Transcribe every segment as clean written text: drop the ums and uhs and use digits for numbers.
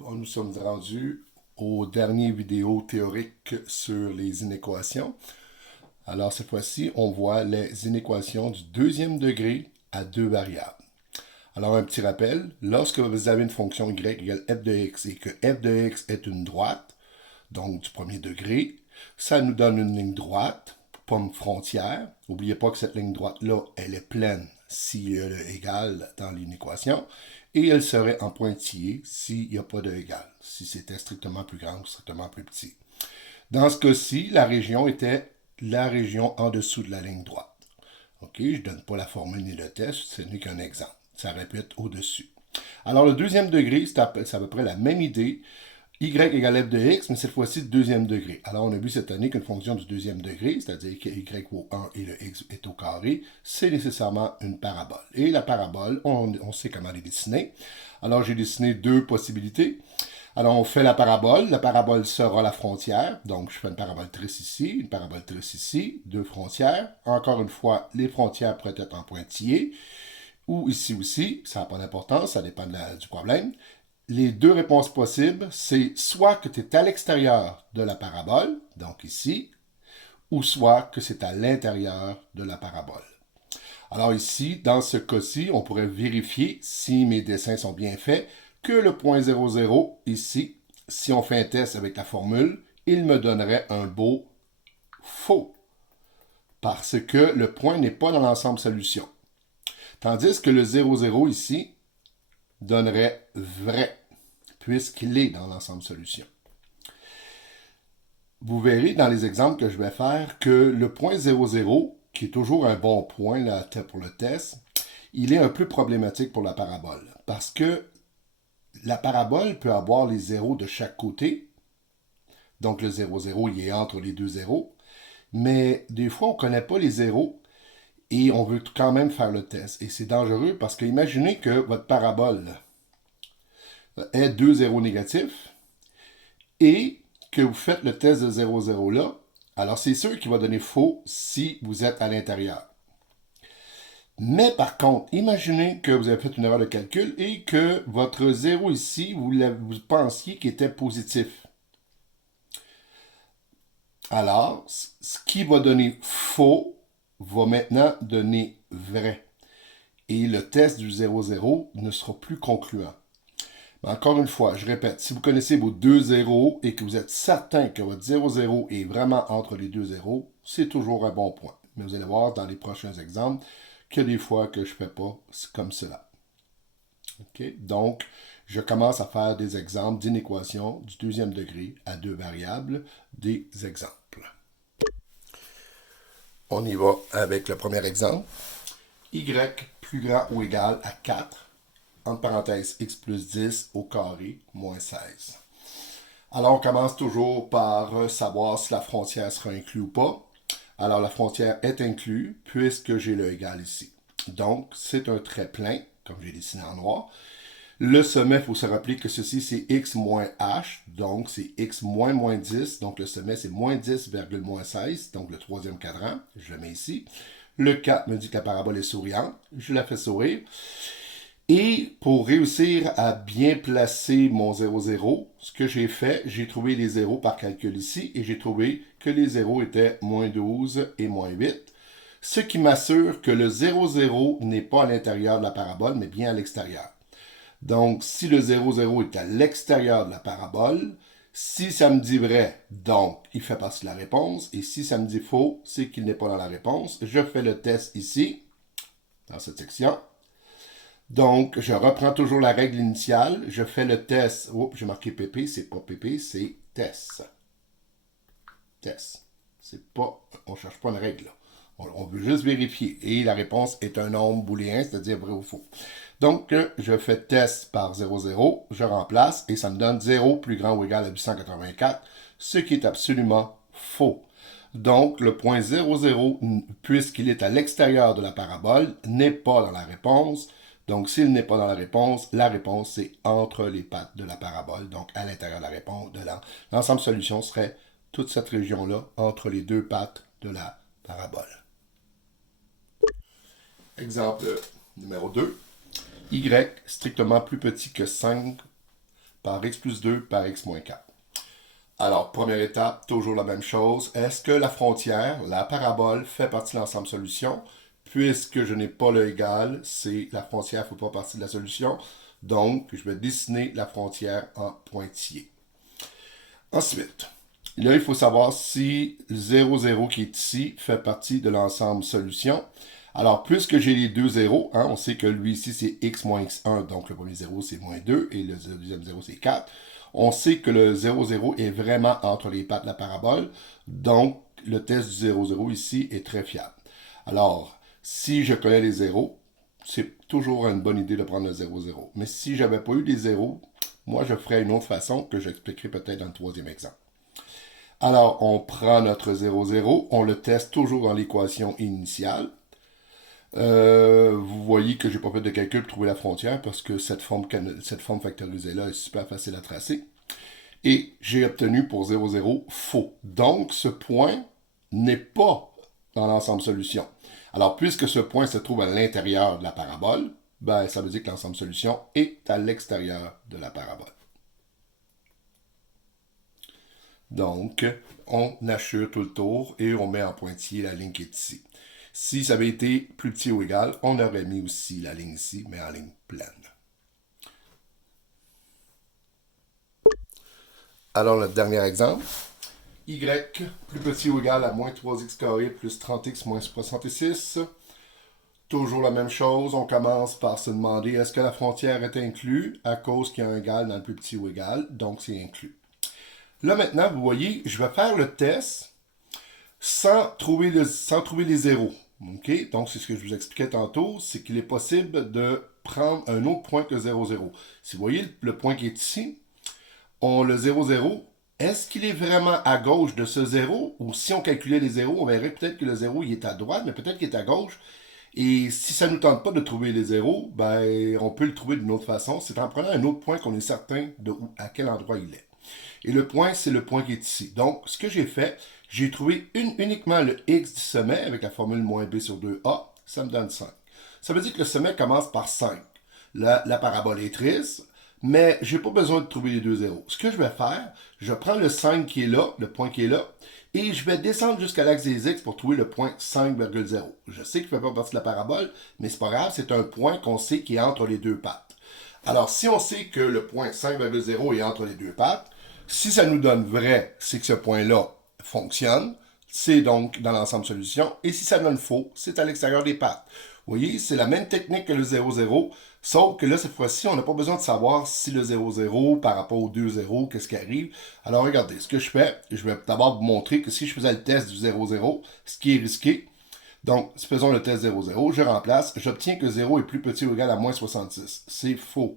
Bon, nous sommes rendus aux dernières vidéos théoriques sur les inéquations. Alors cette fois-ci, on voit les inéquations du deuxième degré à deux variables. Alors un petit rappel, lorsque vous avez une fonction y égale f de x et que f de x est une droite, donc du premier degré, ça nous donne une ligne droite, pas une frontière. N'oubliez pas que cette ligne droite-là, elle est pleine s'il y a le égal dans l'inéquation, et elle serait en pointillé s'il n'y a pas de égal, si c'était strictement plus grand ou strictement plus petit. Dans ce cas-ci, la région était la région en dessous de la ligne droite. OK, je ne donne pas la formule ni le test, ce n'est qu'un exemple. Ça répète au-dessus. Alors, le deuxième degré, c'est à peu près la même idée. Y égale f de x, mais cette fois-ci de deuxième degré. Alors, on a vu cette année qu'une fonction du deuxième degré, c'est-à-dire que y vaut 1 et le x est au carré, c'est nécessairement une parabole. Et la parabole, on sait comment les dessiner. Alors, j'ai dessiné deux possibilités. Alors, on fait la parabole sera la frontière, donc je fais une parabole trice ici, une parabole trice ici, deux frontières. Encore une fois, les frontières pourraient être en pointillé, ou ici aussi, ça n'a pas d'importance, ça dépend du problème. Les deux réponses possibles, c'est soit que tu es à l'extérieur de la parabole, donc ici, ou soit que c'est à l'intérieur de la parabole. Alors ici, dans ce cas-ci, on pourrait vérifier, si mes dessins sont bien faits, que le point 0, 0, ici, si on fait un test avec la formule, il me donnerait un beau faux, parce que le point n'est pas dans l'ensemble solution. Tandis que le 0, 0 ici donnerait vrai, puisqu'il est dans l'ensemble solution. Vous verrez dans les exemples que je vais faire que le point 0, 0, qui est toujours un bon point là, pour le test, il est un peu problématique pour la parabole. Parce que la parabole peut avoir les zéros de chaque côté. Donc le 0, 0, il est entre les deux zéros. Mais des fois, on ne connaît pas les zéros et on veut quand même faire le test. Et c'est dangereux parce que imaginez que votre parabole ait deux zéros négatifs et que vous faites le test de 0, 0 là. Alors c'est sûr qu'il va donner faux si vous êtes à l'intérieur. Mais par contre, imaginez que vous avez fait une erreur de calcul et que votre 0 ici, vous pensiez qu'il était positif. Alors, ce qui va donner faux va maintenant donner vrai. Et le test du 0,0 ne sera plus concluant. Mais encore une fois, je répète, si vous connaissez vos deux zéros et que vous êtes certain que votre 0,0 est vraiment entre les deux zéros, c'est toujours un bon point. Mais vous allez voir dans les prochains exemples qu'il y a des fois que je ne fais pas comme cela. Okay? Donc, je commence à faire des exemples d'inéquations du deuxième degré à deux variables, des exemples. On y va avec le premier exemple. Y plus grand ou égal à 4, entre parenthèses x plus 10 au carré moins 16. Alors, on commence toujours par savoir si la frontière sera inclue ou pas. Alors, la frontière est inclue puisque j'ai le égal ici. Donc, c'est un trait plein, comme j'ai dessiné en noir. Le sommet, il faut se rappeler que ceci, c'est x moins h, donc c'est x moins moins 10. Donc, le sommet, c'est moins 10, moins 16, donc le troisième cadran. Je le mets ici. Le 4 me dit que la parabole est souriante. Je la fais sourire. Et pour réussir à bien placer mon 0, 0, ce que j'ai fait, j'ai trouvé les zéros par calcul ici et j'ai trouvé que les zéros étaient moins 12 et moins 8. Ce qui m'assure que le 0, 0 n'est pas à l'intérieur de la parabole, mais bien à l'extérieur. Donc, si le 0, 0 est à l'extérieur de la parabole, si ça me dit vrai, donc il fait partie de la réponse. Et si ça me dit faux, c'est qu'il n'est pas dans la réponse. Je fais le test ici, dans cette section. Donc, je reprends toujours la règle initiale. Je fais le test. Oups, j'ai marqué PP. C'est pas PP, c'est test. Test. C'est pas, on ne cherche pas une règle là. On veut juste vérifier. Et la réponse est un nombre booléen, c'est-à-dire vrai ou faux. Donc, je fais test par 0, 0, je remplace et ça me donne 0 plus grand ou égal à 884, ce qui est absolument faux. Donc, le point 0, 0, puisqu'il est à l'extérieur de la parabole, n'est pas dans la réponse. Donc, s'il n'est pas dans la réponse, c'est entre les pattes de la parabole, donc à l'intérieur de la réponse. L'ensemble solution serait toute cette région-là, entre les deux pattes de la parabole. Exemple numéro 2. Y strictement plus petit que 5 par x plus 2 par x moins 4. Alors, première étape, toujours la même chose. Est-ce que la frontière, la parabole, fait partie de l'ensemble solution? Puisque je n'ai pas le égal, c'est la frontière ne fait pas partie de la solution. Donc, je vais dessiner la frontière en pointillé. Ensuite, là, il faut savoir si 0, 0 qui est ici fait partie de l'ensemble solution. Alors, puisque j'ai les deux zéros, on sait que lui ici, c'est x moins x1, donc le premier 0, c'est moins 2, et le deuxième 0, c'est 4. On sait que le 0, 0 est vraiment entre les pattes de la parabole, donc le test du 0, 0 ici est très fiable. Alors, si je connais les zéros, c'est toujours une bonne idée de prendre le 0, 0. Mais si je n'avais pas eu les zéros, moi, je ferais une autre façon que j'expliquerai peut-être dans le troisième exemple. Alors, on prend notre 0, 0, on le teste toujours dans l'équation initiale. Vous voyez que je n'ai pas fait de calcul pour trouver la frontière parce que cette forme factorisée-là est super facile à tracer. Et j'ai obtenu pour 0, 0 faux. Donc, ce point n'est pas dans l'ensemble solution. Alors, puisque ce point se trouve à l'intérieur de la parabole, ben, ça veut dire que l'ensemble solution est à l'extérieur de la parabole. Donc, on assure tout le tour et on met en pointillé la ligne qui est ici. Si ça avait été plus petit ou égal, on aurait mis aussi la ligne ici, mais en ligne pleine. Alors, le dernier exemple. Y plus petit ou égal à moins 3x carré plus 30x moins 66. Toujours la même chose, on commence par se demander est-ce que la frontière est inclue à cause qu'il y a un égal dans le plus petit ou égal, donc c'est inclus. Là maintenant, vous voyez, je vais faire le test sans trouver les zéros. Okay? Donc c'est ce que je vous expliquais tantôt, c'est qu'il est possible de prendre un autre point que 0, 0. Si vous voyez le point qui est ici, le 0, 0, est-ce qu'il est vraiment à gauche de ce 0? Ou si on calculait les zéros, on verrait peut-être que le 0 il est à droite, mais peut-être qu'il est à gauche. Et si ça ne nous tente pas de trouver les zéros, ben, on peut le trouver d'une autre façon. C'est en prenant un autre point qu'on est certain de à quel endroit il est. Et le point, c'est le point qui est ici. Donc, ce que j'ai fait, j'ai trouvé uniquement le x du sommet avec la formule moins b sur 2a. Ça me donne 5. Ça veut dire que le sommet commence par 5. La parabole est triste, mais je n'ai pas besoin de trouver les deux zéros. Ce que je vais faire, je prends le 5 qui est là, le point qui est là, et je vais descendre jusqu'à l'axe des x pour trouver le point 5,0. Je sais qu'il ne fait pas partie de la parabole, mais c'est pas grave, c'est un point qu'on sait qui est entre les deux pattes. Alors, si on sait que le point 5,0 est entre les deux pattes, si ça nous donne vrai, c'est que ce point-là fonctionne, c'est donc dans l'ensemble solution, et si ça donne faux, c'est à l'extérieur des pattes. Vous voyez, c'est la même technique que le 0, 0, sauf que là, cette fois-ci, on n'a pas besoin de savoir si le 0, 0 par rapport au 2, 0, qu'est-ce qui arrive. Alors, regardez, ce que je fais, je vais d'abord vous montrer que si je faisais le test du 0, 0, ce qui est risqué, donc, faisons le test 0, 0, je remplace, j'obtiens que 0 est plus petit ou égal à moins 66. C'est faux.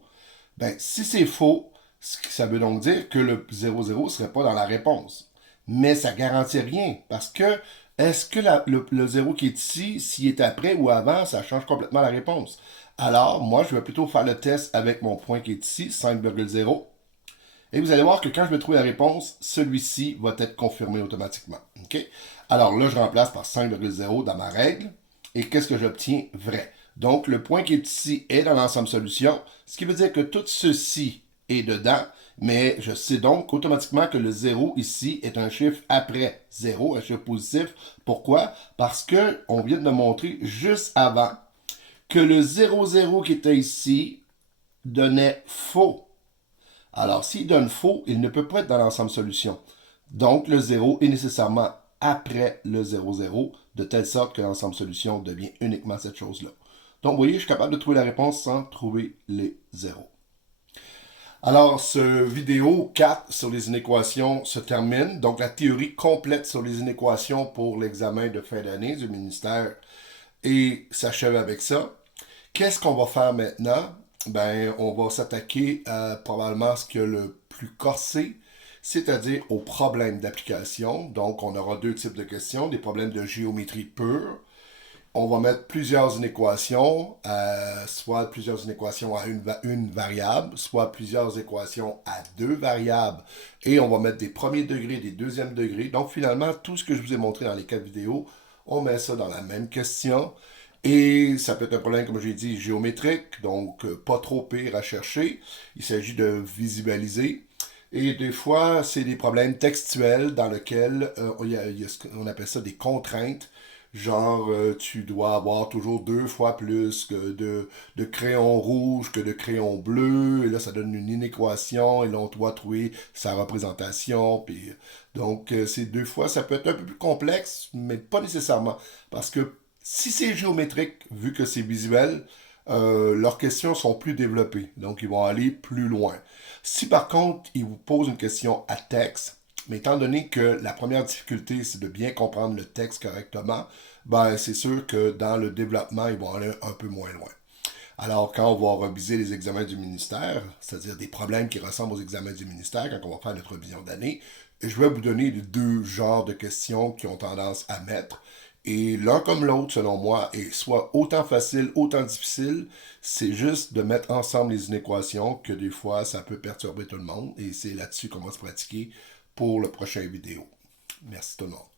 Ben, si c'est faux, ça veut donc dire que le 0, 0 ne serait pas dans la réponse. Mais ça ne garantit rien, parce que est-ce que le 0 qui est ici, s'il est après ou avant, ça change complètement la réponse. Alors, moi, je vais plutôt faire le test avec mon point qui est ici, 5,0. Et vous allez voir que quand je vais trouver la réponse, celui-ci va être confirmé automatiquement. Okay? Alors là, je remplace par 5,0 dans ma règle. Et qu'est-ce que j'obtiens? Vrai. Donc, le point qui est ici est dans l'ensemble solution, ce qui veut dire que tout ceci est dedans, mais je sais donc automatiquement que le 0 ici est un chiffre après 0, un chiffre positif. Pourquoi? Parce qu'on vient de me montrer juste avant que le 0, 0 qui était ici donnait faux. Alors, s'il donne faux, il ne peut pas être dans l'ensemble solution. Donc, le 0 est nécessairement après le 0, 0, de telle sorte que l'ensemble solution devient uniquement cette chose-là. Donc, vous voyez, je suis capable de trouver la réponse sans trouver les zéros. Alors, ce vidéo 4 sur les inéquations se termine. Donc, la théorie complète sur les inéquations pour l'examen de fin d'année du ministère et s'achève avec ça. Qu'est-ce qu'on va faire maintenant? Ben, on va s'attaquer à probablement ce qu'il y a le plus corsé, c'est-à-dire aux problèmes d'application. Donc, on aura deux types de questions, des problèmes de géométrie pure. On va mettre plusieurs inéquations, soit plusieurs inéquations à une variable, soit plusieurs équations à deux variables. Et on va mettre des premiers degrés, des deuxièmes degrés. Donc, finalement, tout ce que je vous ai montré dans les 4 vidéos, on met ça dans la même question. Et ça peut être un problème, comme j'ai dit, géométrique, donc pas trop pire à chercher. Il s'agit de visualiser. Et des fois, c'est des problèmes textuels dans lesquels il y a ce qu'on appelle ça des contraintes. Genre, tu dois avoir toujours 2 fois plus de crayon rouge que de crayon bleu. Et là, ça donne une inéquation. Et là, on doit trouver sa représentation. Puis, donc, ces 2 fois, ça peut être un peu plus complexe, mais pas nécessairement. Parce que si c'est géométrique, vu que c'est visuel, leurs questions sont plus développées. Donc, ils vont aller plus loin. Si par contre, ils vous posent une question à texte, mais étant donné que la première difficulté, c'est de bien comprendre le texte correctement, ben c'est sûr que dans le développement, ils vont aller un peu moins loin. Alors, quand on va reviser les examens du ministère, c'est-à-dire des problèmes qui ressemblent aux examens du ministère, quand on va faire notre révision d'année, je vais vous donner les 2 genres de questions qui ont tendance à mettre. Et l'un comme l'autre, selon moi, est soit autant facile, autant difficile. C'est juste de mettre ensemble les inéquations que des fois, ça peut perturber tout le monde. Et c'est là-dessus qu'on va se pratiquer pour le prochain vidéo. Merci tout le monde.